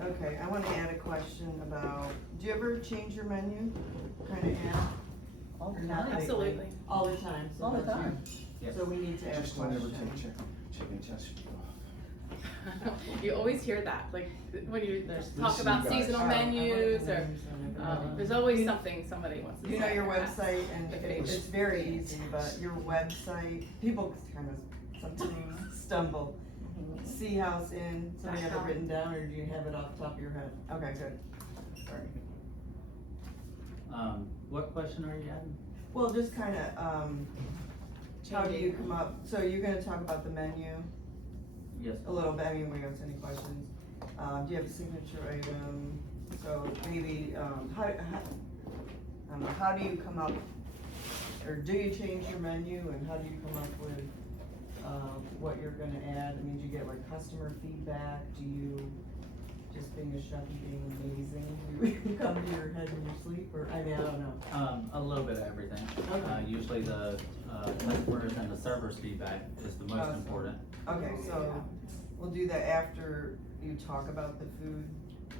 Okay, I wanna add a question about, do you ever change your menu? Kinda add? All the Or not time. lately? Absolutely. All the time, so All the that's time. your- So we need to add a Just don't ever question. take chicken chest off. You always hear that, like, when you talk Listen, about guys. seasonal Oh, menus, or, there's always You- something somebody wants to say. You know your or ask. website, and If it's very easy, but your website, people kind of sometimes stumble. Sea House Inn, somebody have it written down, or do you have it off the top of your head? Okay, good. Sorry. What question are you adding? Well, just kinda, how do you come up, so you're gonna talk about the menu Yes. a little bit, I mean, we don't have any questions. Do you have a signature item? So maybe, how do you come up, or do you change your menu, and how do you come up with, what you're gonna add? I mean, do you get like customer feedback? Do you, just being a chef and being amazing, you come to your head in your sleep, or, I mean, I don't know. A little bit of everything. Okay. Usually the customers and the servers' feedback is the most Awesome. important. Okay, so we'll do that after you talk about the food,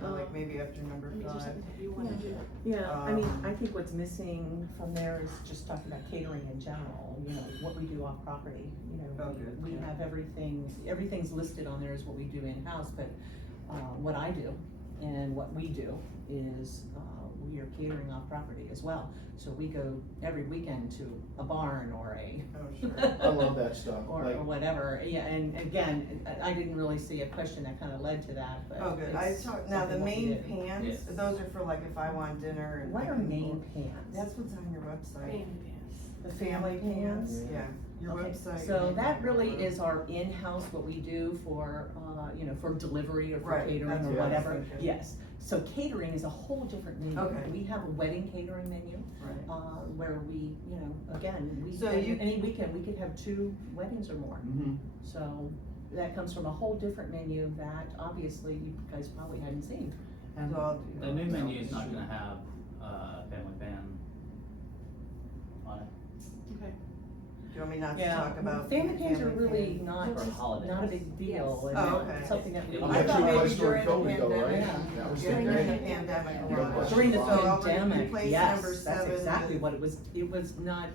or like maybe after number I mean, is there 5. something that you wanna do? Yeah, I mean, Um, I think what's missing from there is just talking about catering in general, you know, what we do off property, you know. Oh, good, We yeah. have everything's listed on there as what we do in-house, but, what I do and what we do is, we are catering off property as well. So we go every weekend to a barn or a. Oh, sure. I love that stuff. Or Like, whatever, yeah, and again, I didn't really see a question that kinda led to that, but. Oh, good, it's now the something that we main do. pans, Yes. those are for like if I want dinner and. What I are can main order- pans? That's what's on your website. Family pants. The family pans? Yeah, your Okay, website. so that really is our in-house, what we do for, you know, for delivery or for Right, catering that's or what I was whatever, thinking. yes. So catering is a whole different menu. Okay. We have a wedding catering menu, Right. where we, you know, again, So you- any weekend, we could have 2 weddings or more. mhm. So that comes from a whole different menu that obviously you guys probably hadn't seen. And So I'll do the that. new menu is not gonna have family pan on it. Okay. Do you want me not to Yeah, talk about? family pans are really pan? not, For holidays. not a big deal, and Oh, okay. it's something that we. I You I got thought two maybe place during the COVID though, right? pandemic. That was Yeah, the during the thing. pandemic. Yeah. a lot of- During the So I'll pandemic, replace yes, number that's 7 exactly with- what it was. It was not,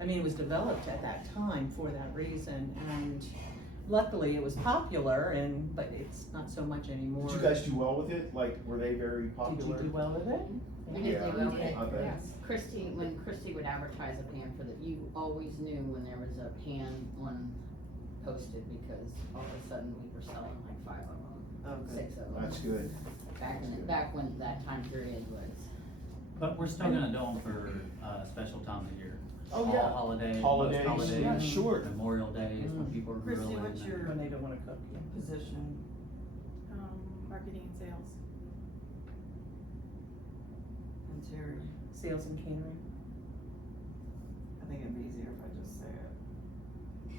I mean, it was developed at that time for that reason, and luckily it was popular, but it's not so much anymore. Did you guys do well with it? Like, were they very Did popular? you do well with it? We did Yeah, do well, I bet. yes. Christie, when Christie would advertise a pan for the, you always knew when there was a pan on posted, because all of a sudden we were selling like 5 of them, Oh, good. 6 of them. That's good. Back when that time period was. But we're still gonna do them for special times of year. Oh, All yeah. holidays, Holidays, most holidays. yeah, sure. Memorial days, when people are Christy, grilling. what's your When they don't wanna cook, yeah. position? Marketing and sales. And Terry, Sales and catering. I think it'd be easier if I just say it.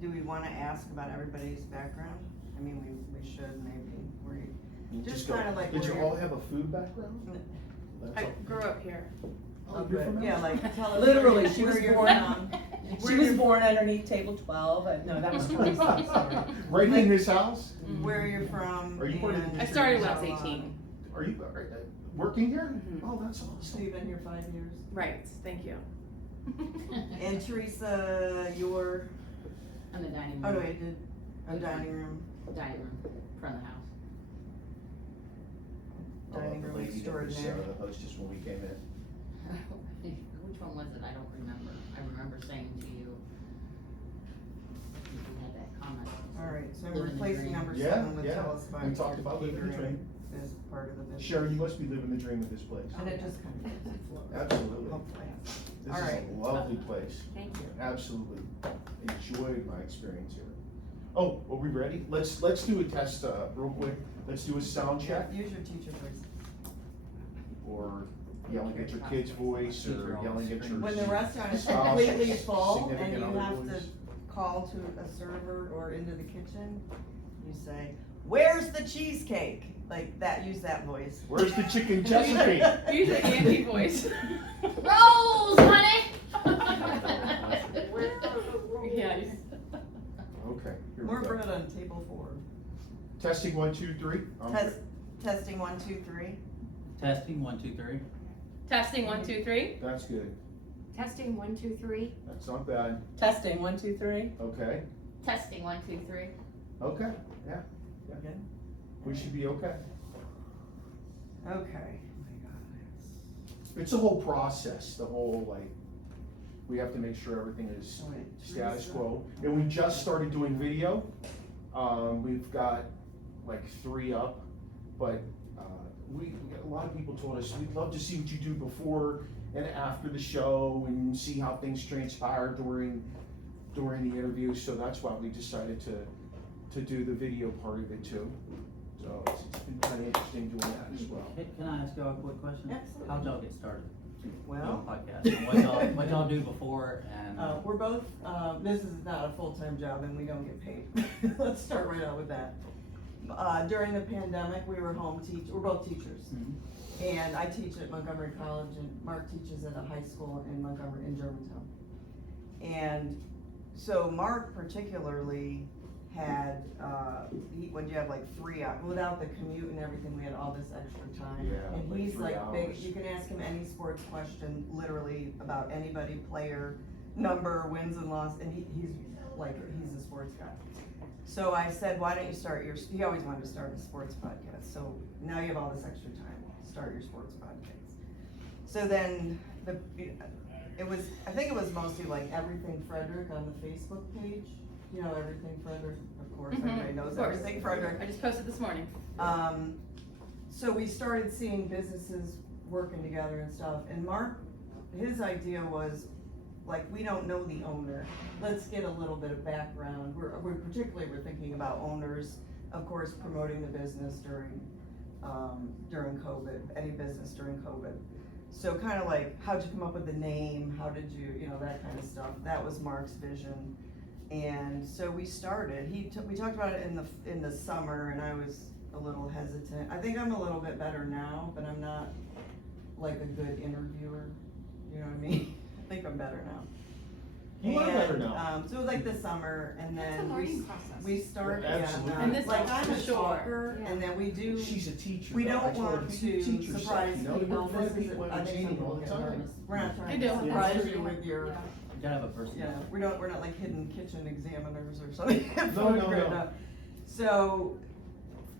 Do we wanna ask about everybody's background? I mean, we should maybe, You Just go, kinda like did you where all you're- have a food background? That's I all- grew up here. Oh, you're good, from yeah, Emmitsburg? like, tell us. Literally, where she you- was where you're born from. She was born underneath table 12, no, that was 26, sorry. Right in this house? Where you're from. Are you part of the and I started when I how was long. 18. Are you working here? Mhm. Oh, that's So awesome. you've been here 5 years? Right, thank you. And Teresa, your, On the dining room. oh no, you did, a dining room, Dining room, front of the house. dining The room lady that was extraordinaire. the hostess when we came in. Which one was it? I don't remember. I remember saying to you, you had that comment. Alright, so Live in the replacing dream. number Yeah, 7 with yeah. tell us about. We talked about living the catering dream. As part of the business. Sharon, you must be living the dream at this place. And it just kind of ebbs and flows. Absolutely. Hopefully. This All is right. a lovely place. Thank you. Absolutely. Enjoyed my experience here. Oh, are we ready? Let's do a test, real quick. Let's do a sound check. Use your teacher voice. Or yelling at your kid's voice, or yelling at your. When the restaurant is spouse, completely full and significant you other have to voice. call to a server or into the kitchen, you say, "Where's the cheesecake?" Like that, use that voice. Where's the chicken Chesapeake? Use the Andy voice. Rolls, honey! Yeah, you- Okay, here we More go. bread on table 4. Testing 1, 2, 3. Testing 1, 2, 3. Testing, 1, 2, 3. Testing, 1, 2, 3. That's good. Testing, 1, 2, 3. That's not bad. Testing, 1, 2, 3. Okay. Testing, 1, 2, 3. Okay. Yeah. Okay. We should be okay. Okay. It's a whole process, the whole like, we have to make sure everything is Oh, wait, status Teresa. quo. And we just started doing video. We've got like 3 up, but a lot of people told us, we'd love to see what you do before and after the show and see how things transpire during the interview. So that's why we decided to do the video part of it too. So it's been kind of interesting doing that as well. Can I ask y'all a quick question? Absolutely. How'd y'all get started? Well, doing podcasts? And what y'all do before and? we're both, this is not a full-time job and we don't get paid. Let's start right out with that. During the pandemic, we were we're both teachers. Mhm. And I teach at Montgomery College and Mark teaches at a high school in Germantown. And so Mark particularly had, when you have like 3 hours, without the commute and everything, we had all this extra time. Yeah, And like he's 3 like big, hours. you can ask him any sports question, literally about anybody, player, number, wins and loss, and he's a sports guy. So I said, why don't you start he always wanted to start a sports podcast, so now you have all this extra time, start your sports podcast. So then, I think it was mostly like Everything Frederick on the Facebook page, you know, Everything Frederick, of course, everybody knows Of course. Everything Frederick. I just posted this morning. So we started seeing businesses working together and stuff, and Mark, his idea was, like, we don't know the owner, let's get a little bit of background. We're thinking about owners, of course, promoting the business during COVID, any business during COVID. So kind of like, how'd you come up with the name, how did you know, that kind of stuff, that was Mark's vision. And so we started, we talked about it in the summer, and I was a little hesitant. I think I'm a little bit better now, but I'm not like a good interviewer, you know what I mean? I think I'm better now. You are better now. So it was like the summer, and It's a then learning process. we started, Yeah, absolutely. And this like, helps I'm for a sure. talker, Yeah. and then we do, She's a teacher. we though. don't I told her, want "You to teach yourself, surprise you know, people, you're in front of this is, people I think some entertaining all people the get time." nervous. We're not I trying do. to surprise you with your, Yeah. You gotta have a person. yeah, we're not like hidden kitchen examiners or something. No. So,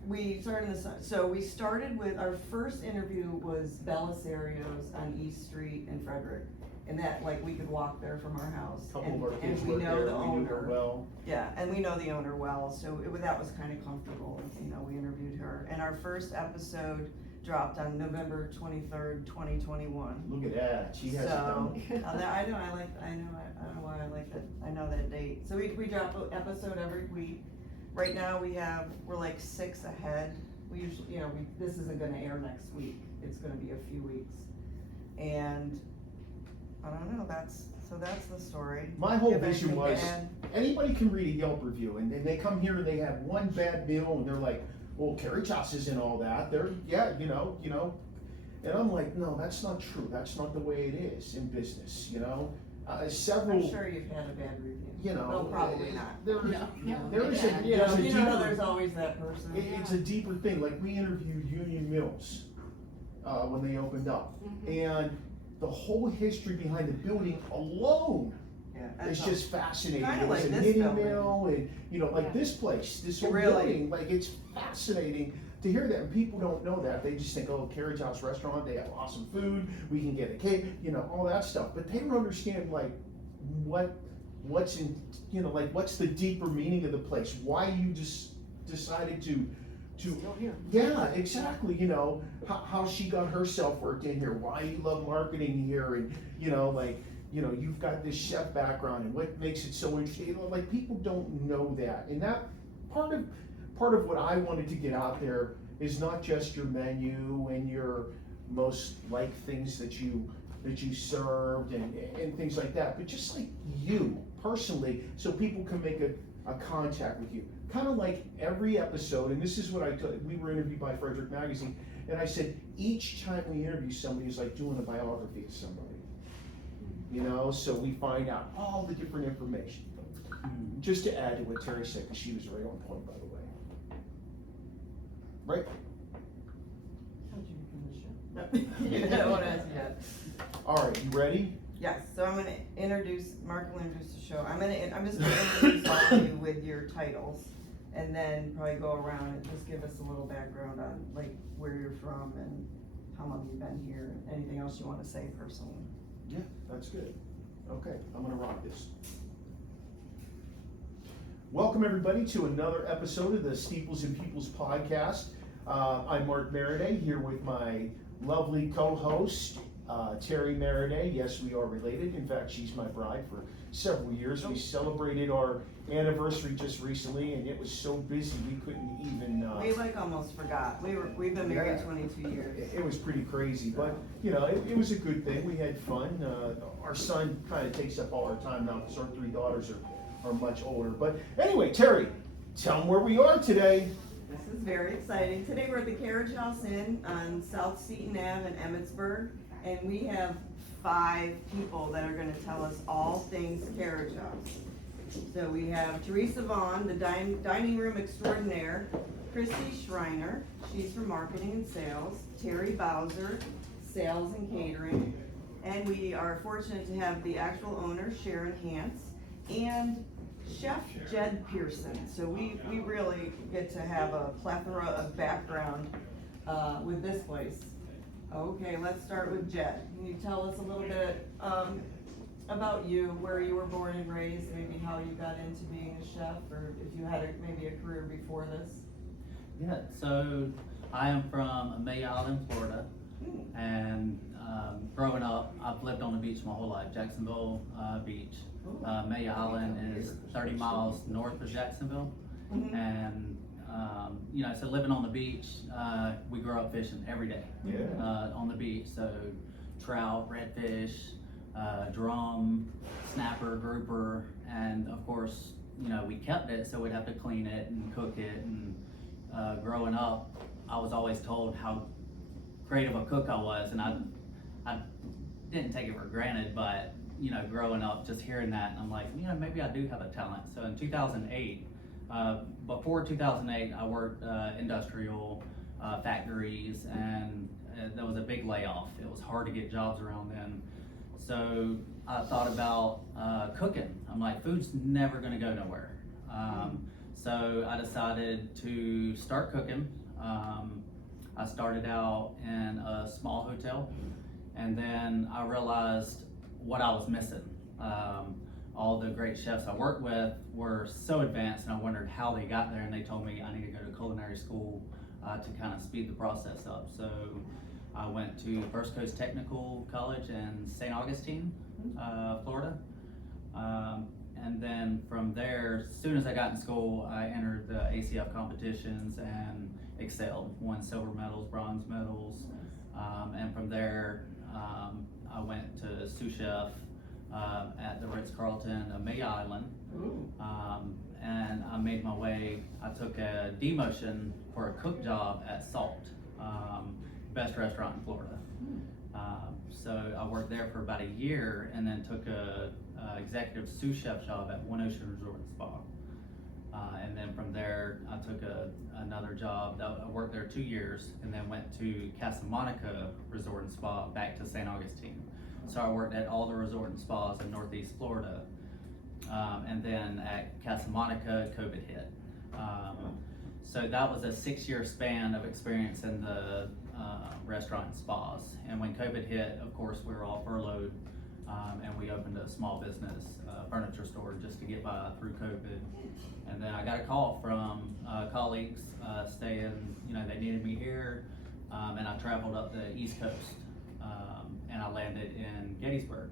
we started with, our first interview was Belisario's on East Street in Frederick. And that, like, we could walk there from our house. Couple of our kids and we work know there, the we knew her owner. well. Yeah, and we know the owner well, so that was kind of comfortable, you know, we interviewed her. And our first episode dropped on November 23rd, 2021. Look at that, she has it So, down. I don't know why I like that, I know that date. So we drop an episode every week. Right now we're like 6 ahead. We usually, you know, this isn't gonna air next week, it's gonna be a few weeks. And, I don't know, that's the story. My whole If vision anything to was, add. anybody can read a Yelp review, and they come here and they have one bad meal, and they're like, well, Carriage House isn't all that, you know, and I'm like, no, that's not true, that's not the way it is in business, you know? Several, I'm sure you've had a bad review. you know. No, probably not. There is, No. there is a, You know, there's a you know, deeper, there's always that person. it's a deeper thing, like we interviewed Union Mills, when they opened up, and the whole history behind the building alone Yeah, is that's just fascinating. Kinda There was like a this knitting building. mill, and, you know, like Yeah. this place, this whole Really? building, like, it's fascinating to hear that, and people don't know that, they just think, oh, Carriage House Restaurant, they have awesome food, we can get a cake, you know, all that stuff, but they don't understand, like, what's in, you know, like, what's the deeper meaning of the place, why you just decided to, Still here. yeah, exactly, you know, how she got herself worked in here, why you love marketing here, and, you know, like, you know, you've got this chef background, and what makes it so interesting, you know, like, people don't know that, and that, part of what I wanted to get out there is not just your menu and your most liked things that you served and things like that, but just like you, personally, so people can make a contact with you. Kind of like every episode, and this is what we were interviewed by Frederick Magazine, and I said, each time we interview somebody is like doing a biography of somebody. You know, so we find out all the different information. Just to add to what Terry said, because she was right on point, by the way. Right. How'd you become the chef? I don't wanna ask you that. All right, you ready? Yes, so I'm gonna introduce, Mark will introduce the show. I'm just gonna introduce all of you with your titles. And then probably go around and just give us a little background on like where you're from and how long you've been here, and anything else you wanna say personally. Yeah, that's good. Okay, I'm gonna rock this. Welcome everybody to another episode of the Steeples and Peoples podcast. I'm Mark Maraday here with my lovely co-host, Terry Maraday. Yes, we are related. In fact, she's my bride for several years. We celebrated our anniversary just recently, and it was so busy we couldn't even. We like almost forgot. We've been married 22 years. It was pretty crazy, but you know, it was a good thing. We had fun. Our son kind of takes up all our time now because our 3 daughters are much older. But anyway, Terry, tell them where we are today. This is very exciting. Today we're at the Carriage House Inn on South Seton Ave in Emmitsburg, and we have 5 people that are gonna tell us all things Carriage House. So we have Teresa Vaughn, the dining room extraordinaire, Christy Schreiner, she's from marketing and sales, Terry Bowser, sales and catering, and we are fortunate to have the actual owner, Sharon Hance, and Chef Jed Pearson. So we really get to have a plethora of background with this place. Okay, let's start with Jed. Can you tell us a little bit about you, where you were born and raised, maybe how you got into being a chef, or if you had maybe a career before this? Yeah, so I am from Amelia Island, Florida, and growing up, I've lived on the beach my whole life, Jacksonville Beach. Amelia Island is 30 miles north of Jacksonville, and you know, so living on the beach, we grew up fishing every day on the beach. So trout, redfish, drum, snapper, grouper, and of course, you know, we kept it, so we'd have to clean it and cook it. And growing up, I was always told how great of a cook I was, and I didn't take it for granted, but you know, growing up, just hearing that, and I'm like, you know, maybe I do have a talent. So in 2008, before 2008, I worked industrial factories, and there was a big layoff. It was hard to get jobs around then. So I thought about cooking. I'm like, food's never gonna go nowhere. So I decided to start cooking. I started out in a small hotel, and then I realized what I was missing. All the great chefs I worked with were so advanced, and I wondered how they got there, and they told me I need to go to culinary school to kind of speed the process up. So I went to First Coast Technical College in St. Augustine, Florida. And then from there, as soon as I got in school, I entered the ACF competitions and excelled, won silver medals, bronze medals. And from there, I went to sous chef at the Ritz-Carlton, Amelia Island. And I made my way, I took a demotion for a cook job at Salt, best restaurant in Florida. So I worked there for about a year, and then took a executive sous chef job at One Ocean Resort and Spa. And then from there, I took another job. I worked there 2 years, and then went to Casa Monica Resort and Spa, back to St. Augustine. So I worked at all the resort and spas in Northeast Florida. And then at Casa Monica, COVID hit. So that was a 6-year span of experience in the restaurant and spas. And when COVID hit, of course, we were all furloughed, and we opened a small business furniture store just to get by through COVID. And then I got a call from colleagues saying, you know, they needed me here, and I traveled up the East Coast, and I landed in Gettysburg,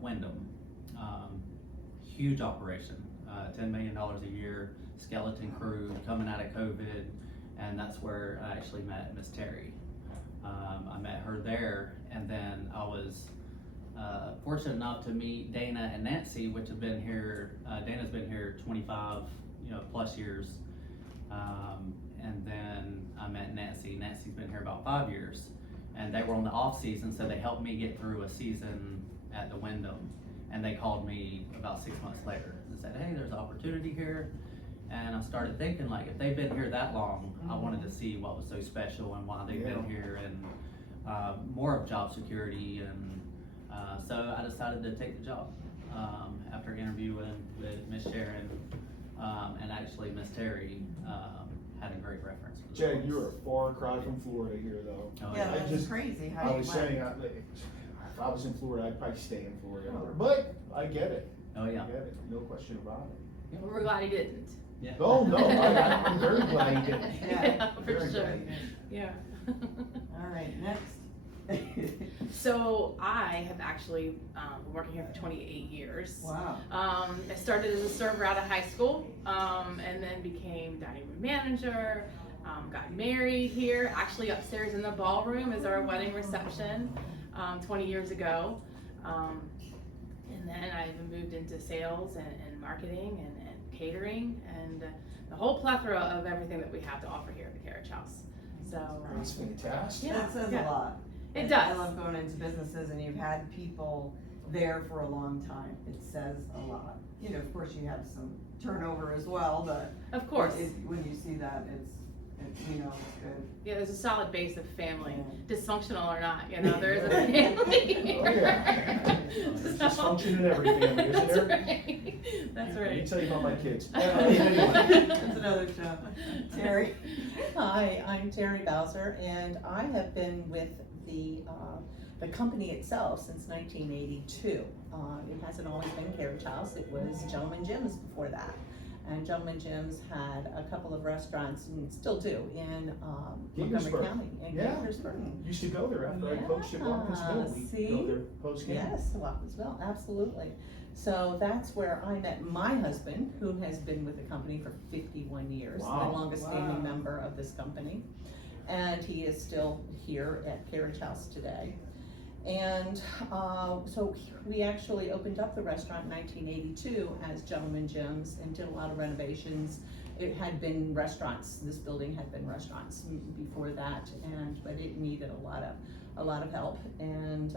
Wyndham. Huge operation, $10 million a year, skeleton crew, coming out of COVID, and that's where I actually met Miss Terry. I met her there, and then I was fortunate enough to meet Dana and Nancy, which have been here. Dana's been here 25, plus years, and then I met Nancy. Nancy's been here about 5 years, and they were on the off season, so they helped me get through a season at the Wyndham. And they called me about 6 months later and said, hey, there's an opportunity here. And I started thinking, like, if they've been here that long, I wanted to see what was so special and why they've been here, and more of job security. And so I decided to take the job after interviewing with Miss Sharon and actually Miss Terry had a great reference for the Jed, place. you're a far cry from Florida here, though. Oh, Yeah, I that's just- crazy how I you was went. saying, if I was in Florida, I'd probably stay in Florida. But I get it. Oh, yeah. I get it. No question about it. We're glad he didn't. Yeah. No, I'm very glad you did. Yeah, for Very sure. glad. Yeah. All right, next. So I have actually been working here for 28 years. Wow. I started as a server out of high school, and then became dining room manager. Got married here. Actually, upstairs in the ballroom is our wedding reception 20 years ago. And then I moved into sales and marketing and catering and the whole plethora of everything that we have to offer here at the Carriage House. So That's fantastic. Yeah. That says Yeah. a lot. It I does. love going into businesses and you've had people there for a long time. It says a lot. You know, of course you have some turnover as well, but. Of course. When you see that, it's, you know, it's good. Yeah, there's a solid base of family, Yeah. dysfunctional or not, you know, there is a family here. Oh, yeah. There's dysfunction in every family, isn't That's there? right. That's Let me right. tell you about my kids. That's another show. Terry? Hi, I'm Terry Bowser, and I have been with the company itself since 1982. It hasn't always been Carriage House, it was Gentleman Jim's before that. And Gentleman Jim's had a couple of restaurants, and still do, in Montgomery Gaithersburg. County, in Yeah. Gaithersburg. Used to go there after I coached at Watkins Mill. See? We'd go there post-game. Yes, Watkins-Ville, absolutely. So that's where I met my husband, who has been with the company for 51 years, Wow. the longest Wow. standing member of this company. And he is still here at Carriage House today. And so we actually opened up the restaurant in 1982 as Gentleman Jim's and did a lot of renovations. It had been restaurants, this building had been restaurants before that, but it needed a lot of help. And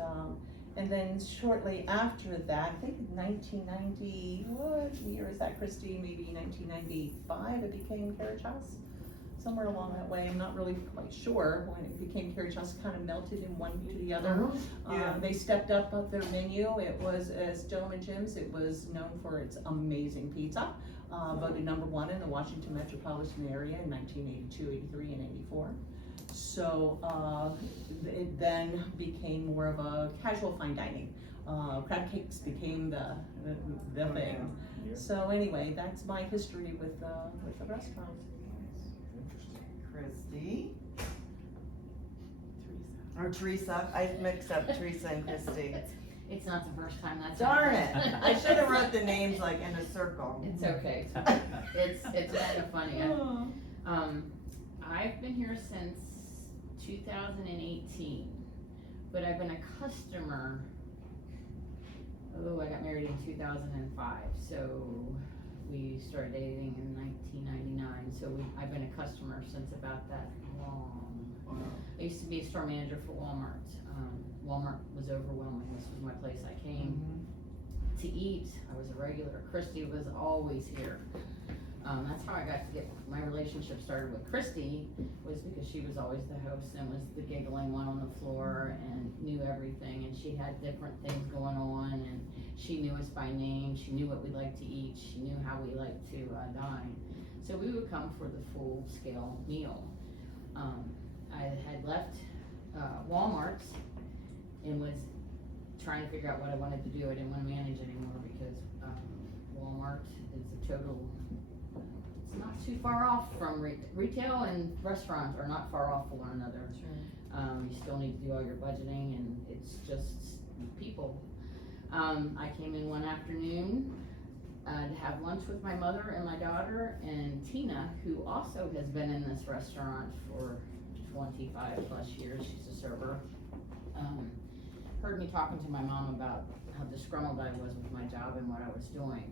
then shortly after that, I think 1990, what year is that, Christy? Maybe 1995, it became Carriage House. Somewhere along that way, I'm not really quite sure when it became Carriage House, kind of melted in one to the other. Yeah. They stepped up their menu. It was, as Gentleman Jim's, it was known for its amazing pizza. Voted #1 in the Washington metropolitan area in 1982, 83, and 84. So it then became more of a casual fine dining. Crab cakes became the thing. Yeah. So anyway, that's my history with the restaurant. Christy? Or Teresa, I mixed up Teresa and Christy. It's not the first time that's Darn it, happened. I should have wrote the names like in a circle. It's okay. It's kind of funny. I've been here since 2018, but I've been a customer. I got married in 2005, so we started dating in 1999. So I've been a customer since about that long. I used to be a store manager for Walmart. Walmart was overwhelming. This was my place I came to eat. I was a regular. Christy was always here. That's how I got to get my relationship started with Christy, was because she was always the host and was the giggling one on the floor and knew everything, and she had different things going on, and she knew us by name. She knew what we liked to eat. She knew how we liked to dine. So we would come for the full scale meal. I had left Walmart and was trying to figure out what I wanted to do. I didn't want to manage anymore because Walmart is a total, it's not too far off from retail, and restaurants are not far off from one another. You still need to do all your budgeting, and it's just people. I came in one afternoon to have lunch with my mother and my daughter, and Tina, who also has been in this restaurant for 25 plus years. She's a server. Heard me talking to my mom about how disgruntled I was with my job and what I was doing,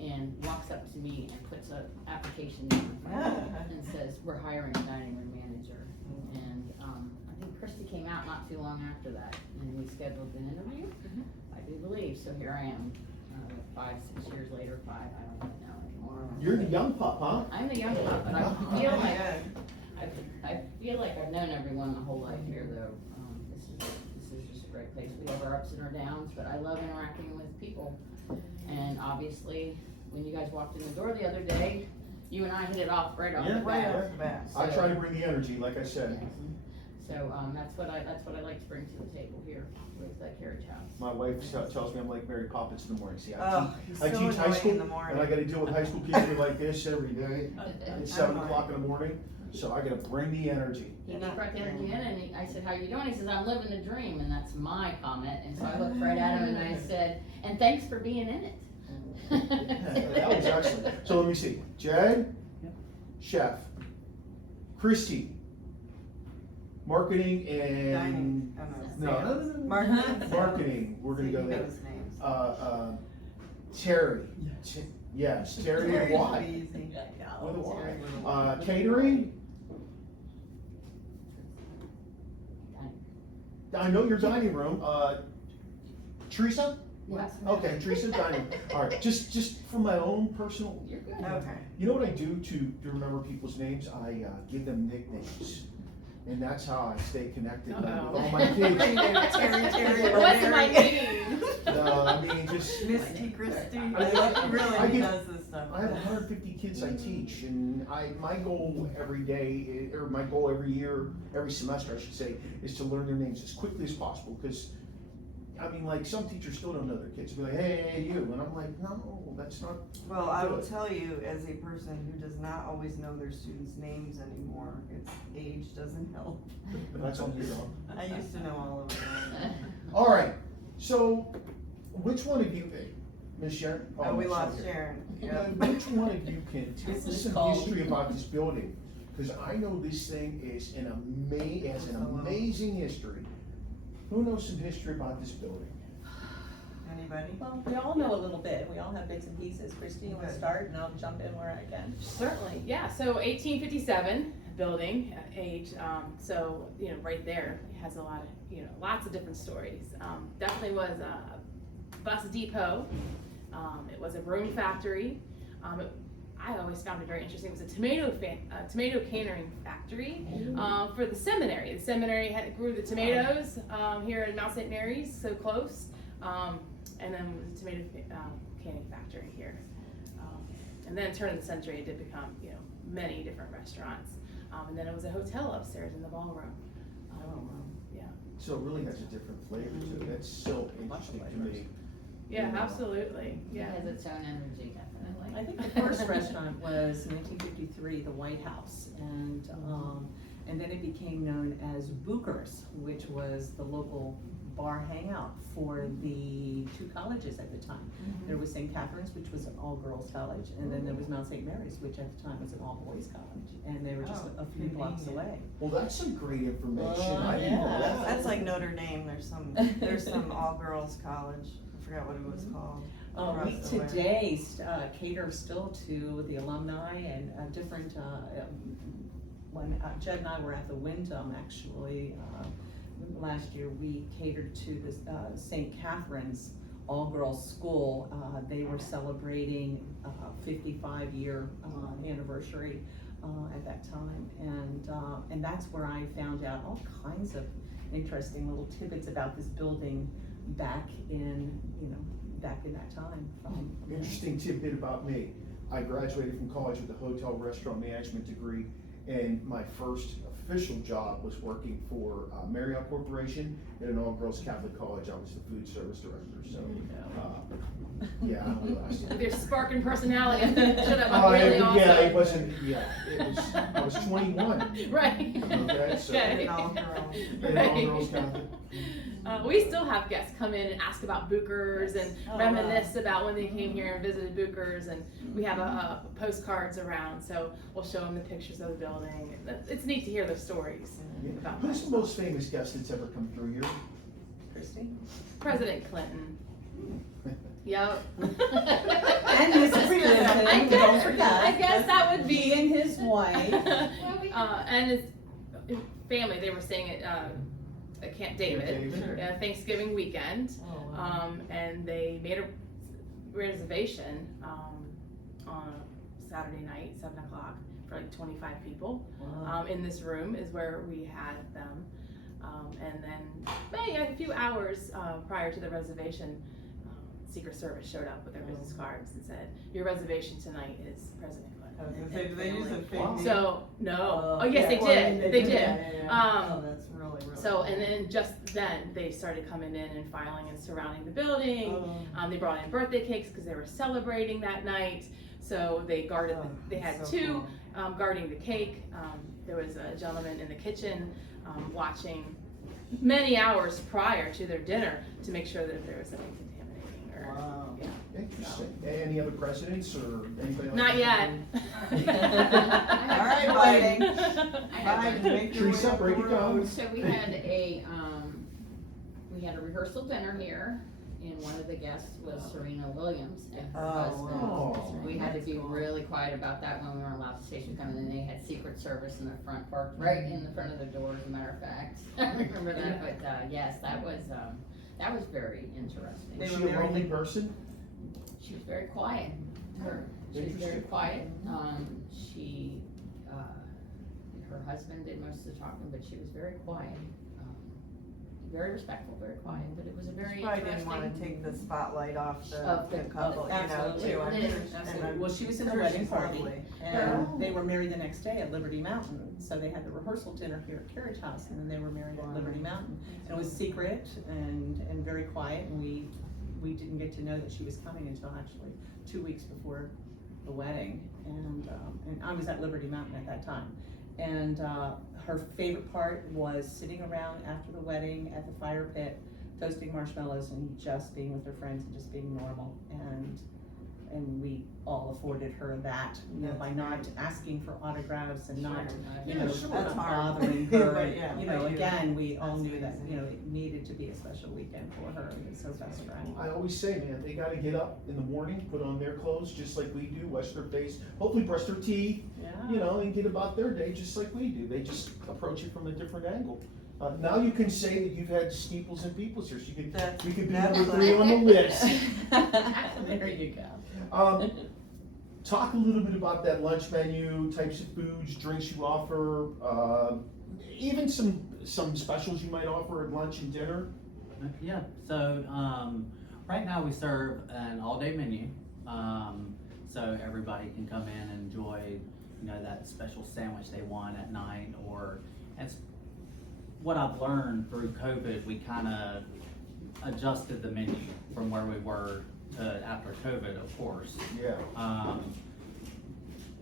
and walks up to me and puts an application in front of me and says, "We're hiring a dining room manager." And I think Christy came out not too long after that, and we scheduled an interview. I do believe, so here I am, 5, 6 years later, 5, I don't even know You're the young pup, huh? I'm the young pup, but I Oh, feel like, yeah. I feel like I've known everyone my whole life here, though. This is just a great place. We have our ups and our downs, but I love interacting with people. And obviously, when you guys walked in the door the other day, you and I hit it off right off the Yeah. Right bat. off the bat. I try to bring the energy, like I said. Yes. So, that's what I like to bring to the table here with Carriage House. My wife tells me I'm like Mary Poppins in the morning. See, Oh, he's I so teach high annoying school, in the and morning. I gotta deal with high school kids who are like this every day. It's 7 I'm o'clock in the morning, so I gotta bring the energy. He brought the energy in, and I said, "How you doing?" He says, "I'm living the dream," and that's my comment. And so I looked right at him and I said, "And thanks for being in it." That was excellent. So let me see. Jed, chef. Christy, marketing and Dining. no, Marketing. marketing. We're gonna go He there. knows names. Terry. Yes, Terry and Terry's Y. easy. With a Y. Terry with a Y. Catering. I know your dining room. Teresa? Yes. Okay, Teresa dining. All right, just for my own personal, You're good. Okay. you know what I do to remember people's names? I give them nicknames. And that's how I stay connected with Uh-oh. all my kids. Terry, What's my Terry. name? No, I mean, just, Misty, Christy, I really get- does this stuff. I have 150 kids I teach, and my goal every day, or my goal every year, every semester, I should say, is to learn their names as quickly as possible, because, I mean, like, some teachers still don't know their kids. They'll be like, hey, you, and I'm like, no, that's not, Well, I will tell you, as a person who does not always know their students' names anymore, it's age doesn't help. that's on your own. I used to know all of them. All right, so, which one of you, Miss Sharon? Oh, we Miss lost Sharon. Sharon. Which one of you can tell This us is some called- history about this building? Because I know this thing is has an amazing history. Who knows some history about this building? Anybody? Well, we all know a little bit, we all have bits and pieces. Christy, you wanna start, and I'll jump in where I can. Certainly, yeah, so 1857 building, age, so, right there, it has a lot of, lots of different stories. Definitely was a bus depot, it was a broom factory. I always found it very interesting, it was a tomato catering factory, for the seminary. The seminary grew the tomatoes, here at Mount St. Mary's, so close. And then the tomato canning factory here. And then turn of the century, it did become, many different restaurants. And then it was a hotel upstairs in the ballroom. Yeah. So it really has a different flavor to it. That's so interesting to me. Yeah, absolutely. It Yeah. has its own energy, definitely. I think the first restaurant was 1953, the White House, and then it became known as Booker's, which was the local bar hangout for the two colleges at the time. There was St. Catherine's, which was an all-girls college, and then there was Mount St. Mary's, which at the time was an all-boys college, and they were just a few blocks away. Well, that's some great information. Oh, I didn't know yeah. that. That's like Notre Dame, there's some all-girls college, I forgot what it was called. We across the way. today cater still to the alumni and different, when Jed and I were at the Wyndham, actually, last year, we catered to the St. Catherine's all-girls school. They were celebrating 55-year anniversary at that time, and that's where I found out all kinds of interesting little tidbits about this building back in that time. Interesting tidbit about me. I graduated from college with a hotel restaurant management degree, and my first official job was working for Marriott Corporation at an all-girls Catholic college. I was the food service director, so, yeah, I don't know. With your sparking personality, I'm sure that was really awesome. Yeah, it wasn't, I was 21, Right. okay, so. Okay. An all-girls. At an all-girls Catholic. We still have guests come in and ask about Booker's and Oh, reminisce about when they came here and visited Booker's, and we have postcards around, so we'll show them the pictures of the building. It's neat to hear those stories Yeah. about Who's that. the most famous guest that's ever come through here? Christy? President Clinton. Yep. And Mrs. Clinton, I don't guess, forget. I guess that would He be. and his wife. And his family, they were staying at Camp David, David. Thanksgiving weekend. Oh, wow. And they made a reservation Saturday night, 7 o'clock, for like 25 people. Wow. In this room is where we had them. And then maybe a few hours prior to the reservation, Secret Service showed up with their business cards and said, your reservation tonight is President Clinton. Do they use a fake Wow. name? So, no, oh yes, Yeah, they well, I did, mean, they did. Yeah. Oh, that's really, really. So, and then just then, they started coming in and filing and surrounding the building. Oh. They brought in birthday cakes because they were celebrating that night. So they guarded, Oh, they had that's so two cool. guarding the cake. There was a gentleman in the kitchen watching many hours prior to their dinner to make sure that if there was anything contaminating or, Wow. yeah. Interesting. Any other presidents or anybody like Not that? yet. All right, lighting. I have Biden, one. make your way Teresa, up the break it down. road. So we had a rehearsal dinner here, and one of the guests was Serena Williams and her Oh, husband. wow. We had to be really quiet about that when we weren't allowed to station come in, and they had Secret Service in the front, parked right in the front of the door, as a matter of fact. I remember that, but, yes, that was very interesting. They Is were she a married lonely in- she She was very quiet. She was very Interesting. quiet. Her husband did most of the talking, but she was very quiet. Very respectful, very quiet, but it was a very She probably didn't wanna interesting. take the spotlight off the Of the- couple, you know, Absolutely. too. I'm Yeah, sure- Absolutely. and Well, she was in I'm the sure wedding she's party, lovely. and they were married the next day at Liberty Mountain, so they had the rehearsal dinner here at Carriage House, and then they were married at Liberty Mountain. And it was secret and very quiet, and we didn't get to know that she was coming until actually 2 weeks before the wedding, and I was at Liberty Mountain at that time. And her favorite part was sitting around after the wedding at the fire pit, toasting marshmallows and just being with her friends and just being normal. And we all afforded her that, you know, That's by not great. asking for autographs and not, you Yeah, know, sure. not That's hard. bothering her. But yeah, And, you know, but you- again, we all that's knew that, amazing. you know, it needed to be a special weekend for her, and it's her best friend. I always say, man, they gotta get up in the morning, put on their clothes just like we do, wash their face, hopefully brush their teeth, you Yeah. know, and get about their day just like we do. They just approach it from a different angle. Now you can say that you've had Steeples and Peoples here, so you could That's- be that's number a- 3 on the list. There you go. Talk a little bit about that lunch menu, types of foods, drinks you offer, even some specials you might offer at lunch and dinner. Yeah, so, right now we serve an all-day menu, so everybody can come in and enjoy, you know, that special sandwich they want at night, or, it's what I've learned through COVID, we kinda adjusted the menu from where we were to after COVID, of course. Yeah.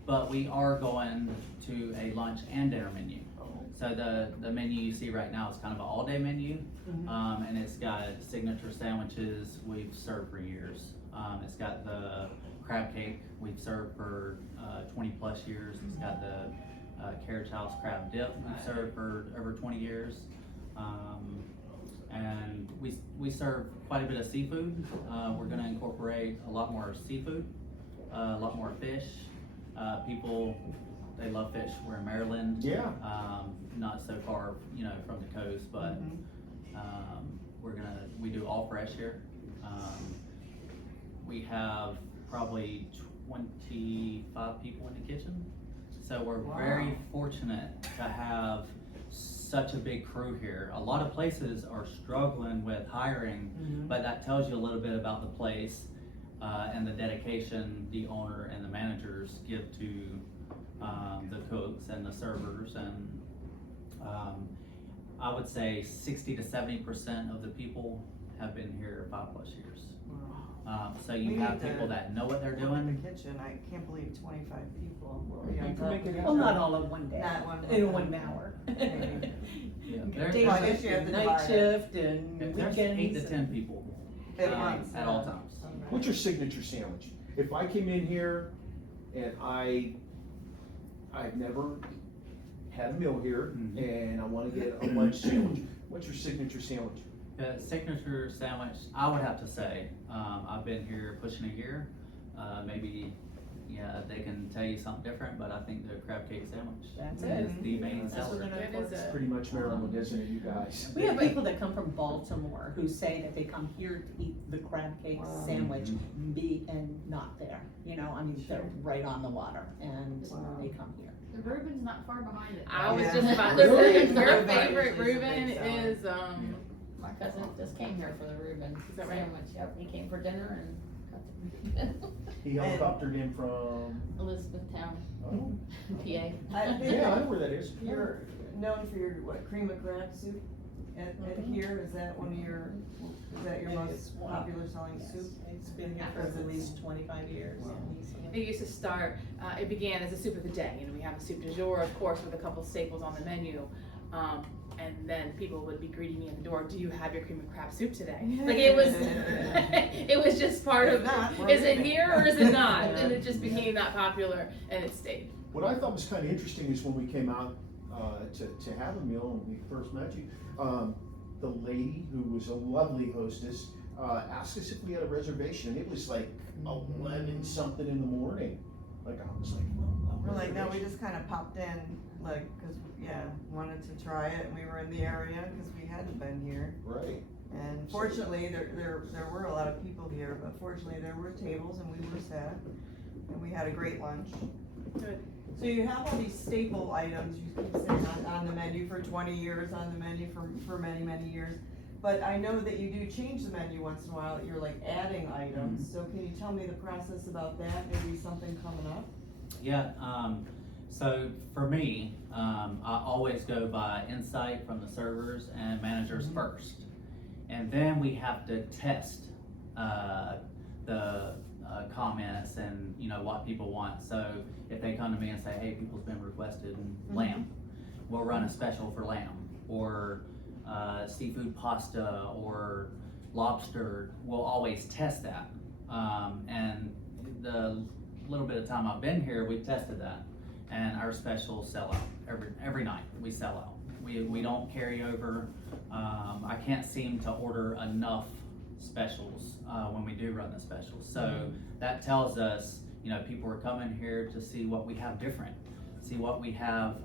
But we are going to a lunch and dinner menu. So the menu you see right now is kind of an all-day menu, and it's got signature sandwiches we've served for years. It's got the crab cake we've served for 20 plus years. It's got the Carriage House crab dip we've served for over 20 years. And we serve quite a bit of seafood. We're gonna incorporate a lot more seafood, a lot more fish. People, they love fish. We're in Maryland. Yeah. Not so far, you know, from the coast, but we do all fresh here. We have probably 25 people in the kitchen. So we're very fortunate to have such a big crew here. A lot of places are struggling with hiring, but that tells you a little bit about the place and the dedication the owner and the managers give to the cooks and the servers. And I would say 60 to 70% of the people have been here 5 plus years. So you We have need people to that know what they're In doing. the kitchen, I can't believe 25 people. Well, You can make it Well, not all in one day, Not one in day. 1 hour. Maybe. Yeah, Day Well, I guess shift you have and to night divide it. shift and There's weekends. 8 to 10 people At once. at all times. What's your signature sandwich? If I came in here and I've never had a meal here and I wanna get a lunch sandwich, what's your signature sandwich? The signature sandwich, I would have to say, I've been here pushing a year, maybe Yeah, they can tell you something different, but I think the crab cake sandwich That's is it. the main That's what seller. they're known It for. is It's a- pretty much Maryland, isn't it, you guys? We have people that come from Baltimore who say that they come here to eat the crab cake Wow. sandwich, and not there, you know, I mean, they're right on the water, and Wow. they come here. The Reuben's not far behind it. I was Yeah. just about to Really? say, your Reuben favorite is a big Reuben seller. is, My cousin just came here for the Reuben Is that right? sandwich. Yep, he came for dinner and got the Reuben. He helicoptered in from, Elizabethtown, oh, PA. I think yeah, I know where that is. you're known for your, what, cream of crab soup at here, is that one of your, is that your It most is one. popular selling Yes, soup? it's been here for at least 25 years. Wow. it used to start, it began as a soup of the day, you know, we have a soup du jour, of course, with a couple staples on the menu. And then people would be greeting me at the door, do you have your cream of crab soup today? Like it was, it was just part of, If not, we're is it leaving. here or is it not? And it just became that popular and it stayed. What I thought was kind of interesting is when we came out to have a meal and we first met you, the lady who was a lovely hostess asked us if we had a reservation. It was like 11 something in the morning. Like I was like, well, We're like, no, we just kinda popped in, like, cause, yeah, wanted to try it, and we were in the area, cause we hadn't been here. right. And fortunately, there were a lot of people here, but fortunately, there were tables and we were sat, and we had a great lunch. Good. So you have all these staple items, you keep saying on the menu for 20 years, on the menu for many, many years. But I know that you do change the menu once in a while, you're like adding items, so can you tell me the process about that, maybe something coming up? Yeah, so for me, I always go by insight from the servers and managers first. And then we have to test the comments and, you know, what people want. So if they come to me and say, hey, people's been requested lamb, we'll run a special for lamb, or seafood pasta, or lobster. We'll always test that. And the little bit of time I've been here, we've tested that, and our specials sell out every night. We sell out. We don't carry over. I can't seem to order enough specials when we do run the specials. So that tells us, you know, people are coming here to see what we have different, see what we have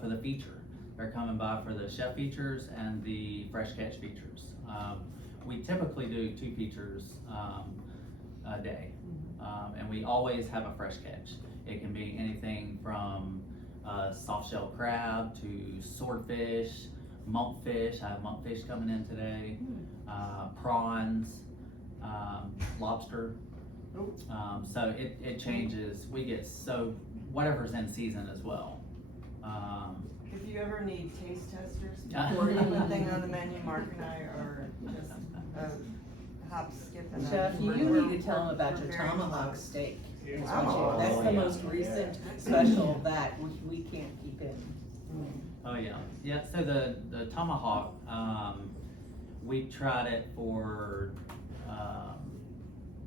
for the feature. They're coming by for the chef features and the fresh catch features. We typically do 2 features a day. And we always have a fresh catch. It can be anything from soft shell crab to swordfish, monkfish. I have monkfish coming in today, prawns, lobster. So it changes. We get whatever's in season as well. If you ever need taste testers before anything on the menu, Mark and I are just hop, skip, and. Chef, you need to tell them about your we're very tomahawk close. steak. Oh, That's the yeah. most recent special that we can't keep in. Oh yeah, yeah. So the tomahawk, we tried it for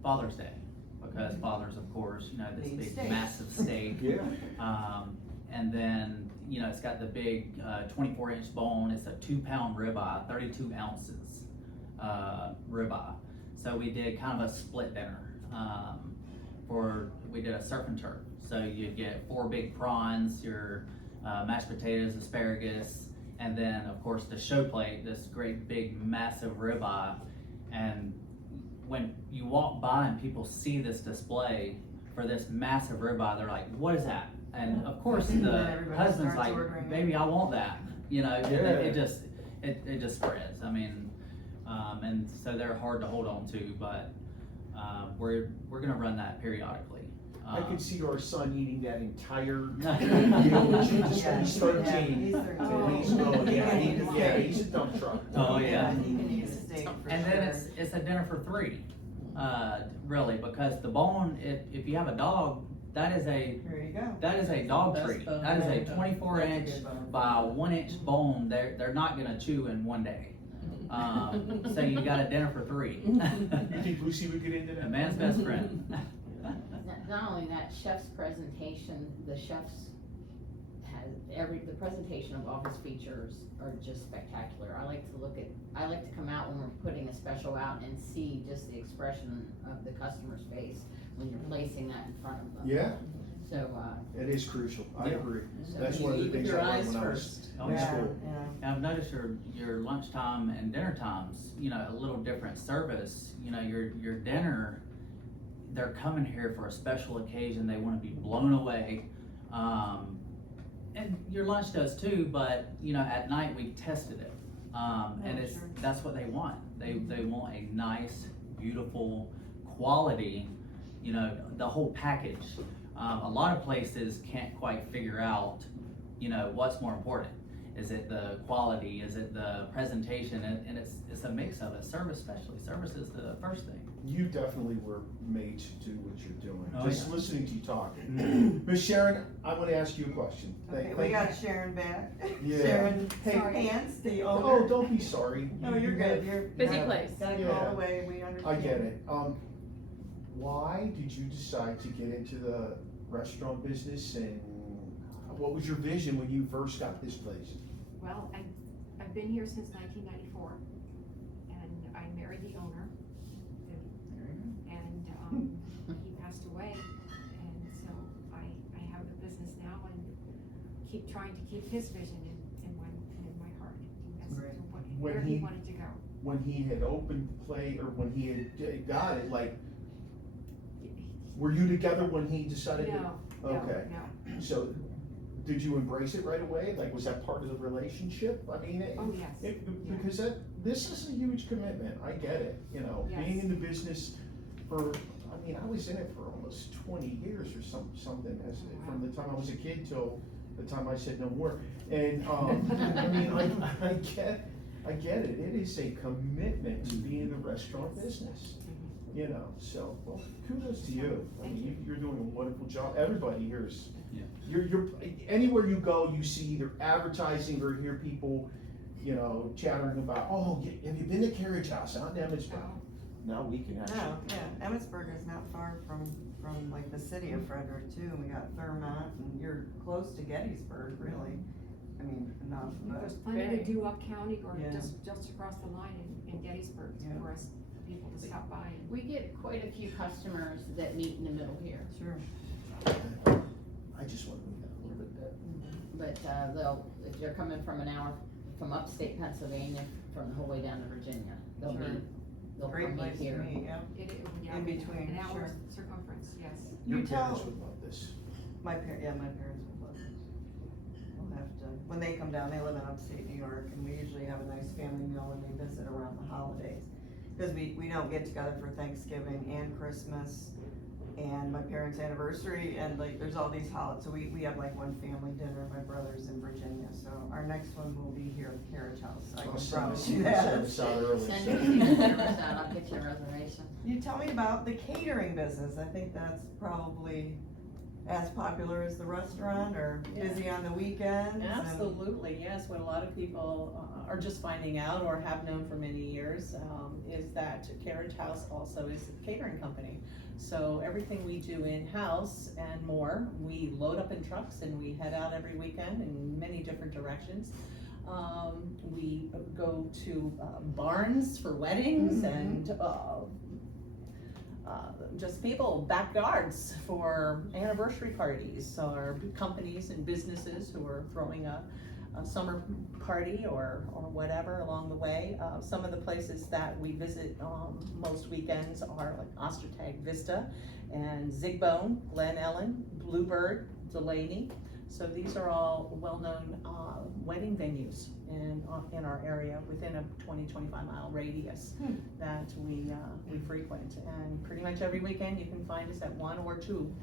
Father's Day, because fathers, of course, you know, this Need big steak. massive steak. Yeah. And then, you know, it's got the big 24-inch bone. It's a 2-pound ribeye, 32 ounces ribeye. So we did kind of a split dinner. We did a surf and turf. So you get 4 big prawns, your mashed potatoes, asparagus, and then of course the show plate, this great big massive ribeye. And when you walk by and people see this display for this massive ribeye, they're like, what is that? And of course the Everybody husband's starts like, ordering it. baby, I want that. You know, Yeah. it just spreads. I mean, and so they're hard to hold on to, but we're gonna run that periodically. I could see our son eating that entire meal. meal. He's Yeah, he's yeah, 13. he's 13. He's, oh, yeah, He can eat a yeah, steak. he's a dump truck. Oh, yeah. He can eat a steak for And sure. then it's a dinner for 3, really, because the bone, if you have a dog, that is a Here you go. dog Best treat. bone That is a ever. 24-inch That's a good bone. by 1-inch bone. They're not gonna chew in one day. So you got a dinner for 3. You think Lucy would get into A that? man's best friend. Not only that, chef's presentation, the chef's the presentation of all his features are just spectacular. I like to come out when we're putting a special out and see just the expression of the customer's face when you're placing that in front of them. Yeah, So, it is crucial, I Yeah. agree. So That's You one of the eat with things your I learned eyes when I was first. Oh, in yeah. school. Yeah, And I've noticed your lunchtime and dinner times, you know, a little different service. You know, your dinner, they're coming here for a special occasion. They want to be blown away. And your lunch does too, but you know, at night we tested it. And Oh, it's, sure. that's what they want. They want a nice, beautiful quality, you know, the whole package. A lot of places can't quite figure out, you know, what's more important. Is it the quality? Is it the presentation? And it's a mix of it. Service, especially. Service is the first thing. You definitely were made to do what you're doing, Oh, just yeah. listening to you talking. Miss Sharon, I wanna ask you a question. okay, Thank we you. got Sharon back. Yeah. Sharon Hey. Pants, the Oh, owner. don't be sorry. No, You you're have- good, you're. Busy gotta- place. Gotta Yeah. call away, we understand. I get it. Why did you decide to get into the restaurant business, and what was your vision when you first got this place? Well, I've been here since 1994, and I married the owner, and, he passed away, and so I have the business now and keep trying to keep his vision in my heart. As to Right. where When he he- wanted to go. When he had opened the play, or when he had got it, like, were you together when he decided to? No, no, Okay. no. So, did you embrace it right away? Like, was that part of the relationship? I mean, Oh, yes. because this is a huge commitment, I get it, you know, being Yes. in the business for, I mean, I was in it for almost 20 years or something, as, from the time I was a kid till the time I said no more. And, I mean, I get it, it is a commitment to be in the restaurant business, you know, so, well, kudos to you. I mean, you're doing a wonderful job, everybody here is, Yeah. you're, anywhere you go, you see either advertising or hear people, you know, chattering about, oh, have you been to Carriage House out in Emmitsburg? Now we can No, actually. yeah, Emmitsburg is not far from like the city of Frederick too, and we got Thurmont, and you're close to Gettysburg, really. I mean, enough, There's but, plenty to Very. do up county or Yeah. just across the line in Gettysburg Yeah. for us people to stop by and. we get quite a few customers that meet in the middle here. sure. I just want to move that a little bit better. But, if you're coming from an hour from upstate Pennsylvania, from the whole way down to Virginia, they'll Sure. they'll Great come place meet to here. meet, yeah. Yeah, In between, an hour sure. circumference, yes. You Your parents tell, would love this. my parents would love it. We'll have to, when they come down, they live in upstate New York, and we usually have a nice family meal when they visit around the holidays. Cause we don't get together for Thanksgiving and Christmas, and my parents' anniversary, and like, there's all these holidays, so we have like one family dinner, my brother's in Virginia, so our next one will be here at Carriage House, I I'll can send promise the you that. service out early. Send your Secret Service out, I'll get you a reservation. You tell me about the catering business, I think that's probably as popular as the restaurant, or busy on the weekends. and- Absolutely, yes, what a lot of people are just finding out or have known for many years, is that Carriage House also is a catering company. So everything we do in-house and more, we load up in trucks and we head out every weekend in many different directions. We go to barns for weddings Mhm. and just people, backyards for anniversary parties, or companies and businesses who are throwing a summer party or whatever along the way. Some of the places that we visit most weekends are like Ostertag Vista and Zigbone, Glen Ellen, Bluebird, Delaney. So these are all well-known wedding venues in our area within a 20-25 mile radius that we frequent. And pretty much every weekend you can find us at one or two.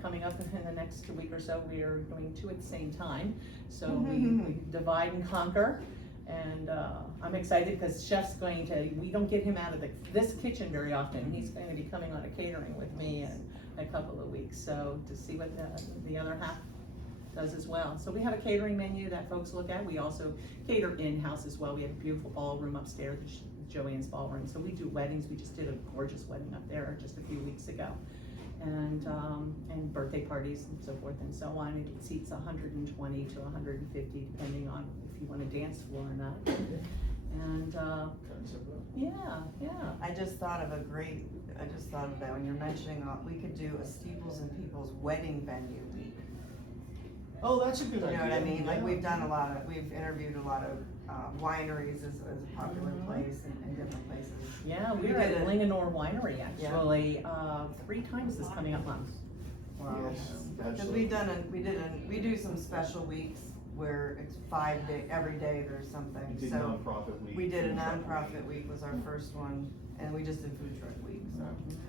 Coming up in the next week or so, we are doing two at the same time. So we divide and conquer. And I'm excited because Chef's going to, we don't get him out of this kitchen very often. He's going to be coming on a catering with me in a couple of weeks. So to see what the other half does as well. So we have a catering menu that folks look at. We also cater in-house as well. We have a beautiful ballroom upstairs, Joanne's Ballroom. So we do weddings. We just did a gorgeous wedding up there just a few weeks ago. And birthday parties and so forth and so on. It seats 120 to 150 depending on if you want a dance floor or not. And, yeah. I just thought of that when you're mentioning, we could do a Steeples and Peoples wedding venue week. Oh, that's a good You idea. know what I mean? Like, yeah. we've interviewed a lot of wineries as a popular place in different places. Yeah, We we were at did it. Linganore Winery actually, 3 times this coming up month. Wow. Yes, Cause absolutely. we do some special weeks where it's 5 day, every day there's something, You did so. nonprofit week. We did a food truck nonprofit week was our first one, and we just did food truck week, so.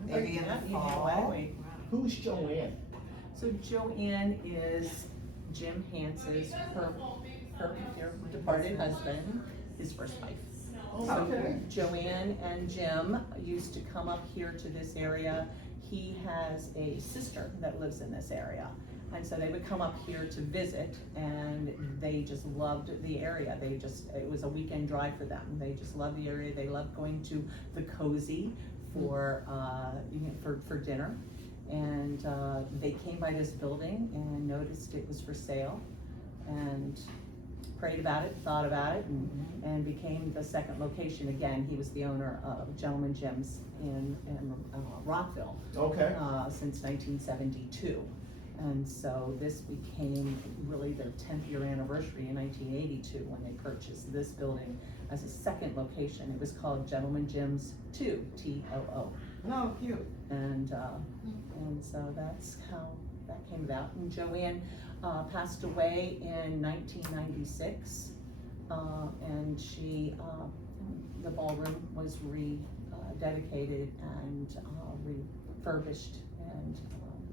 Yeah, Maybe in yeah, the you know, fall. wedding week. Who's Joanne? So Joanne is Jim Hance's, her departed husband, his first wife. Oh, So okay. Joanne and Jim used to come up here to this area. He has a sister that lives in this area. And so they would come up here to visit, and they just loved the area. It was a weekend drive for them. They just loved the area. They loved going to the Cozy for dinner. And they came by this building and noticed it was for sale, and prayed about it, thought about it, and became the second location. Again, he was the owner of Gentleman Jim's in Rockville Okay. since 1972. And so this became really their 10th year anniversary in 1982 when they purchased this building as a second location. It was called Gentleman Jim's 2, T-O-O. No, cute. And so that's how that came about. And Joanne passed away in 1996, and the ballroom was rededicated and refurbished and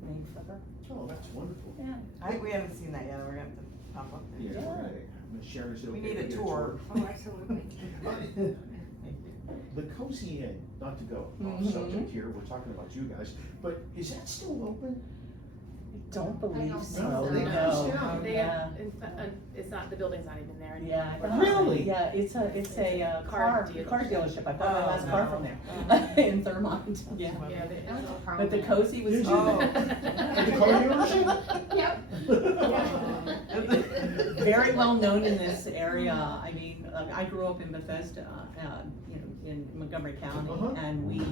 named for her. Oh, that's wonderful. Yeah. We haven't seen that yet, we're gonna have to pop up there. Yeah, we're gonna, Sharon, is it We okay need to a get tour. Oh, absolutely. The Cozy Inn, not to go off Mhm. subject here, we're talking about you guys, but is that still open? I don't believe don't so. think so. They closed No. down. They, it's not, the building's not even there anymore. Yeah. Really? Yeah, it's a car car dealership. I bought my last Oh, car no. from there, in Thermont. Yeah. Yeah, they, That was a But problem. the Cozy was. Did you? Oh. At the car dealership? Yep. Very well known in this area. I mean, I grew up in Bethesda, in Montgomery County, Uh-huh. and we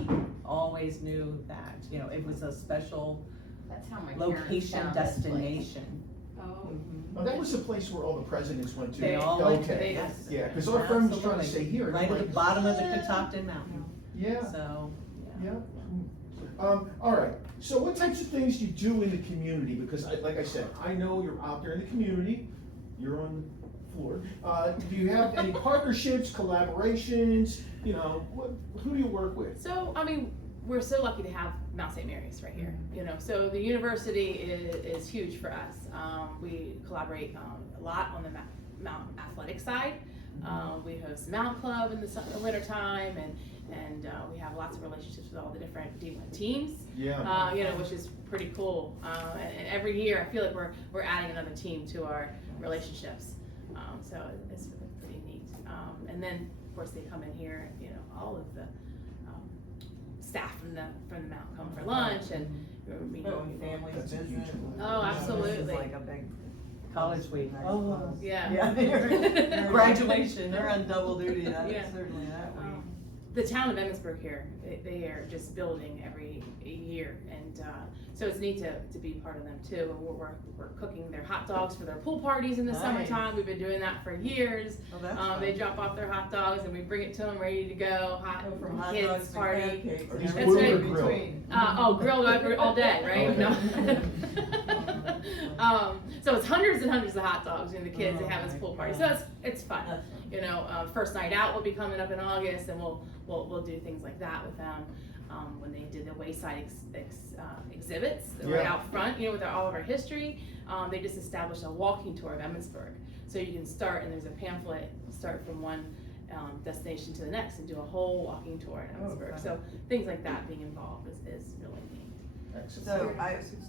always knew that, it was a special That's how my parents location, found this place. destination. Oh, Oh, that was the place where all the presidents went to. They all went to, Okay. yes. Yeah, cause our friend was trying to Absolutely. stay here. and I'm Right at like, the bottom of the Catoctin Mountain, Yeah, so, yeah. All right, so what types of things do you do in the community? Because like I said, I know you're out there in the community, you're on the floor. Do you have any partnerships, collaborations, who do you work with? So, I mean, we're so lucky to have Mount St. Mary's right here, so the university is huge for us. We collaborate a lot on the Mount athletic side. We host Mount Club in the winter time, and we have lots of relationships with all the different D1 teams. Yeah. Which is pretty cool. And every year, I feel like we're adding another team to our relationships. So it's pretty neat. And then, of course, they come in here. All of the staff from the Mount come for lunch and we're meeting But when families That's a visit. huge one. Oh, absolutely. This is like a big. college week. Nice Oh, plus. Yeah. Yeah, they're Graduation. They're on double duty, Yeah. certainly that week. The town of Emmitsburg here, they are just building every year, and so it's neat to be part of them too. And we're cooking their hot dogs for their pool parties in the Nice. summertime. We've been doing that for years. Oh, that's fun. They drop off their hot dogs and we bring it to them ready to go. Go from hot Kids dogs to party. pancakes Are and these everything grilled or in grilled? between. Grilled all day, right? Okay. No. So it's hundreds and hundreds of hot dogs, and the kids, they have this Oh pool my party, so God. it's fun. That's fun. First night out will be coming up in August, and we'll do things like that with them. When they did the Wayside exhibits, right Yeah. out front, with all of our history, they just established a walking tour of Emmitsburg. So you can start, and there's a pamphlet, start from one destination to the next and do a whole walking tour in Oh, Emmitsburg. fun. So things like that being involved is really neat. Excellent. So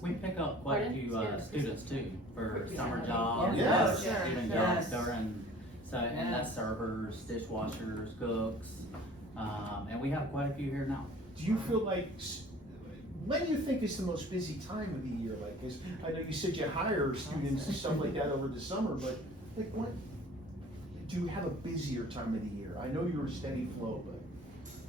We pick up quite a Pardon? few Yeah. students too, for Yeah. summer jobs. Yeah. Oh, sure, Student sure. jobs during, and that's Yes. servers, dishwashers, cooks, and we have quite a few here now. Do you feel like, when do you think is the most busy time of the year? Like, 'cause I know you said you hire students and stuff like that over the summer, but like do have a busier time of the year? I know you're a steady flow, but,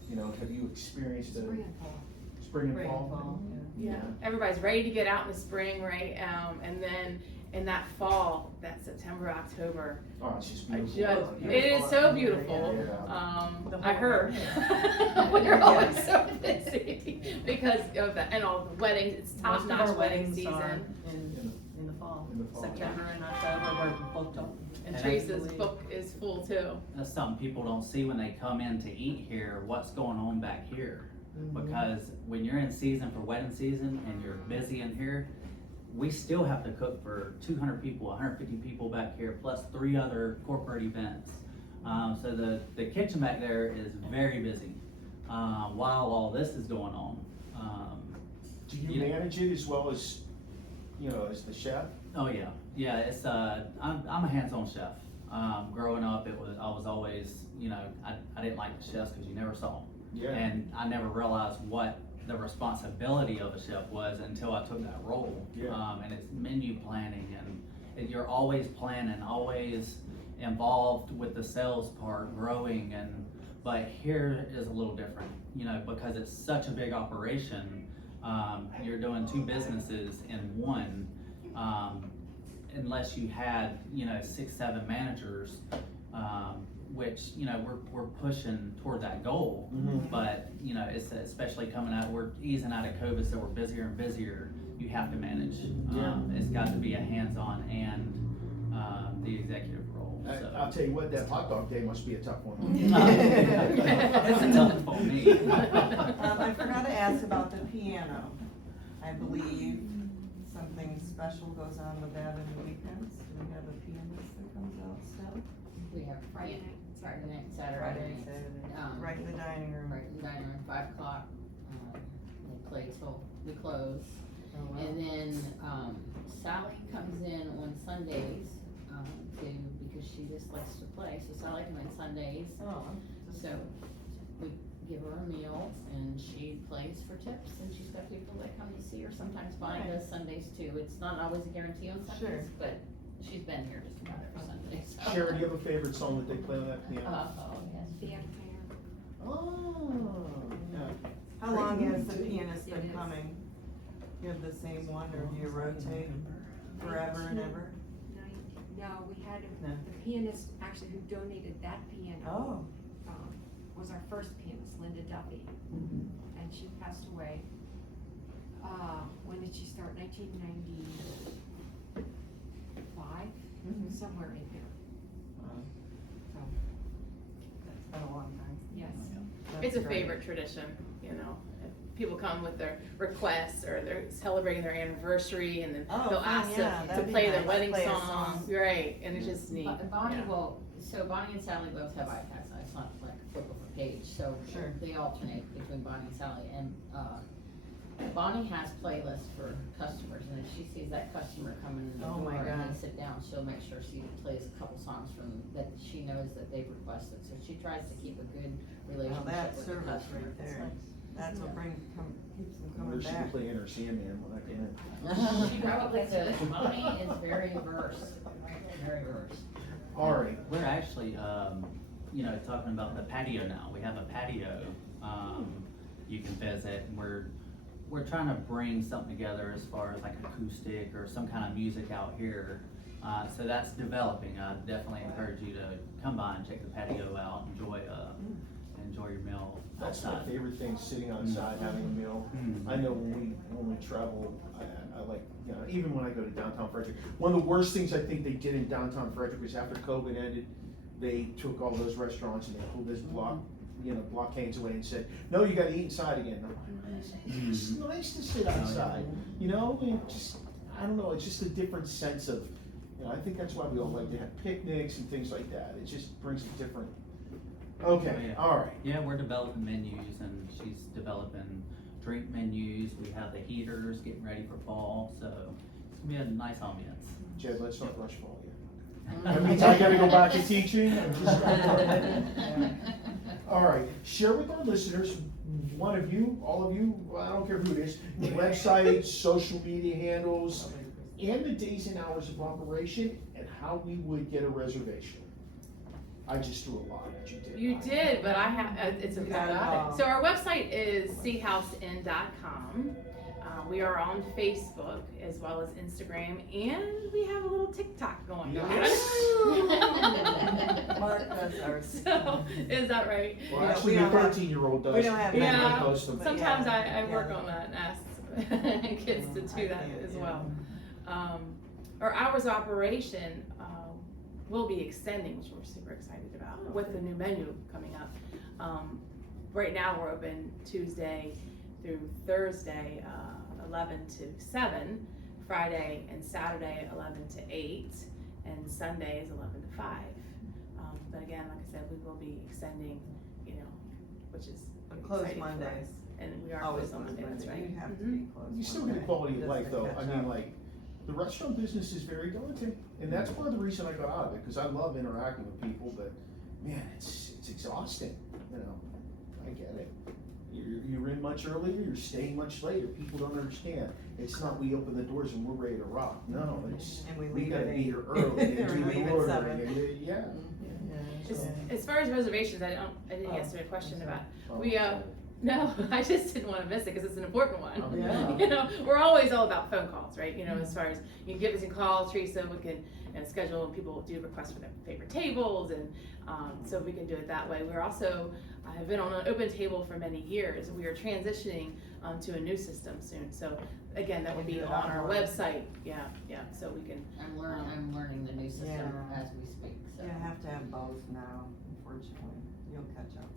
you know, have you experienced a Spring and fall. spring and Spring and fall? fall, Yeah, everybody's ready to get out in the spring, right? And then in that fall, that September, October, Oh, it's just I beautiful. just, it is so beautiful. Yeah. I heard, we're always so busy because of that, and all the weddings, it's Most top of notch our wedding weddings season. are in the fall. In the fall. September and October, we're booked up. And And Teresa's book is full too. That's something people don't see when they come in to eat here, what's going on back here. Because when you're in season for wedding season and you're busy in here, we still have to cook for 200 people, 150 people back here, plus 3 other corporate events. So the kitchen back there is very busy, while all this is going on. Do you manage it as well as, you know, as the chef? Oh yeah, it's I'm a hands-on chef. Growing up, I was always, you know, I didn't like the chefs because you never saw them. Yeah. And I never realized what the responsibility of a chef was until I took that role. Yeah. And it's menu planning and you're always planning, always involved with the sales part, growing, but here is a little different, you know, because it's such a big operation. You're doing 2 businesses in one, unless you had, you know, 6, 7 managers, which, you know, we're pushing toward that goal. But, you know, it's especially coming out, we're easing out of COVID, so we're busier and busier. You have to manage. It's got to be a hands-on and the executive role. So. I'll tell you what, that hot dog day must be a tough one. It's a tough for me. I forgot to ask about the piano. I believe something special goes on with that in the weekends. Do we have a pianist that comes out still? We have Friday night, Friday night, Saturday Friday, night. Saturday, right in the dining room. Right in the dining room, 5 o'clock. We play till we close. Oh, wow. And then, Sally comes in on Sundays, because she just likes to play, so Sally comes in Sundays, Oh, so we give her a meal, and she plays for tips, and she's got people that come to see her, sometimes Bonnie does Sundays too, it's not always a guarantee on Sure. Sundays, but she's been here just about every Sunday, so. Sharon, do you have a favorite song that they play on that piano? Oh, yes. fanfare. Oh, how long has the pianist been coming? You have the same one, or do you rotate forever and ever? No, we had No. the pianist actually who donated that piano. Oh. Was our first pianist, Linda Duffy, and she passed away. When did she start? 1995, somewhere in there. So, That's been a long time. yes. It's a That's great. favorite tradition, you know. People come with their requests or they're celebrating their anniversary and then Oh, they'll fun, ask yeah, to that'd be play their nice. wedding Play a song. song. Right, and it's just neat. Bonnie Yeah. will, so Bonnie and Sally both have iPads, now it's not like a flip of a page, so Sure. they alternate between Bonnie and Sally, and, Bonnie has playlists for customers, and if she sees that customer coming in the Oh door my and God. they sit down, she'll make sure she plays a couple songs from, that she knows that they've requested, so she tries to keep a good Well, relationship that's with the service customer. right there. That's what keeps them I coming wonder if she back. can play Enter Sandman when I come in. She probably could, Bonnie is very versed, very versed. All right, We're actually, you know, talking about the patio now. We have a patio, you can visit, and we're trying to bring something together as far as like acoustic or some kind of music out here. So that's developing. I definitely encourage you to come by and check the patio out, enjoy your meal that's my outside. favorite thing, sitting outside, having a meal. I know when we travel, I like, you know, even when I go to downtown Frederick, one of the worst things I think they did in downtown Frederick was after COVID ended, they took all those restaurants and they pulled this blockades away and said, no, you gotta eat inside again. It's nice to sit outside, you know, and just, I don't know, it's just a different sense of, you know, I think that's why we all like to have picnics and things like that. It just brings a different, okay, all right. Yeah, we're developing menus and she's developing drink menus. We have the heaters getting ready for fall, so it's gonna be a nice ambiance. Jed, let's not rush fall yet. That means I gotta go back to teaching. All right, share with our listeners, one of you, all of you, well, I don't care who it is, websites, social media handles, and the days and hours of operation, and how we would get a reservation. I just threw a lot at you, didn't I? You did, but I have, it's You okay. got it all. So our website is steeplehouseinc.com. We are on Facebook as well as Instagram, and we have a little TikTok going on. Mark does ours. So, is that right? Well, Yeah, actually, we the don't have- 13-year-old does. we don't have and that I many. post them. But Sometimes yeah, I work yeah. on that and ask kids to do that as well. Yeah. Our hours of operation will be extending, which we're super excited about, with the new menu coming up. Right now, we're open Tuesday through Thursday, 11 to 7, Friday and Saturday, 11 to 8, and Sunday is 11 to 5. But again, like I said, we will be extending, which is Closed exciting for Mondays. us. And we are Always closed on Monday, that's right. You have to Mhm. be closed. You still one get a day, quality of just life to though, catch I mean, up. like, the restaurant business is very daunting, and that's part of the reason I got out of it, cause I love interacting with people, but man, it's exhausting, I get it. You're in much earlier, you're staying much later, people don't understand, it's not we open the doors and we're ready to rock, no, it's, And we we leave gotta at be 8. here early and Or do leave the at ordering, 7. and, yeah. As far as reservations, I didn't Oh, answer your question I'm about, Oh, we, no, I just didn't wanna miss it, cause it's an important one. Yeah. We're always all about phone calls, right? As far as, you can give us a call, Teresa, we can, schedule, and people do requests for their favorite tables, and, so we can do it that way. We're also, I have been on an open table for many years, we are transitioning, to a new system soon, so, again, that will be on our website, yeah, so we can, I'm learning the new system Yeah. as we speak, so. You have to have both now, unfortunately, you'll catch up.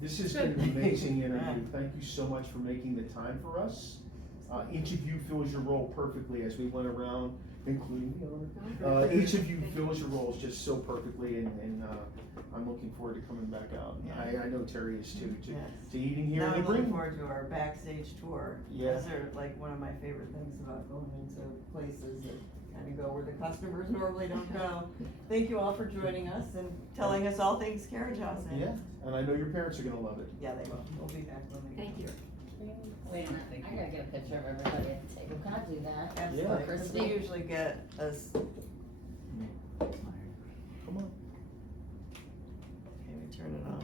This has been an amazing interview. Thank you so much for making the time for us. Each of you fills your role perfectly as we went around, including the owner. Each of you fills your roles just so perfectly, and I'm looking forward to coming back out. Yeah. I know Terry is too, Yes. to eating here Now in I'm the looking green. forward to our backstage tour. Yeah. Those are like one of my favorite things about going into places that kind of go where the customers normally don't go. Thank you all for joining us and telling us all things Carriage House Inn. Yeah, and I know your parents are gonna love it. Yeah, they will. We'll be back when they. Thank you. Wait a minute, I gotta get a picture of everybody at the table, can I do that? Absolutely, Yeah. 'cause we usually get us, Come on. okay, we turn it on.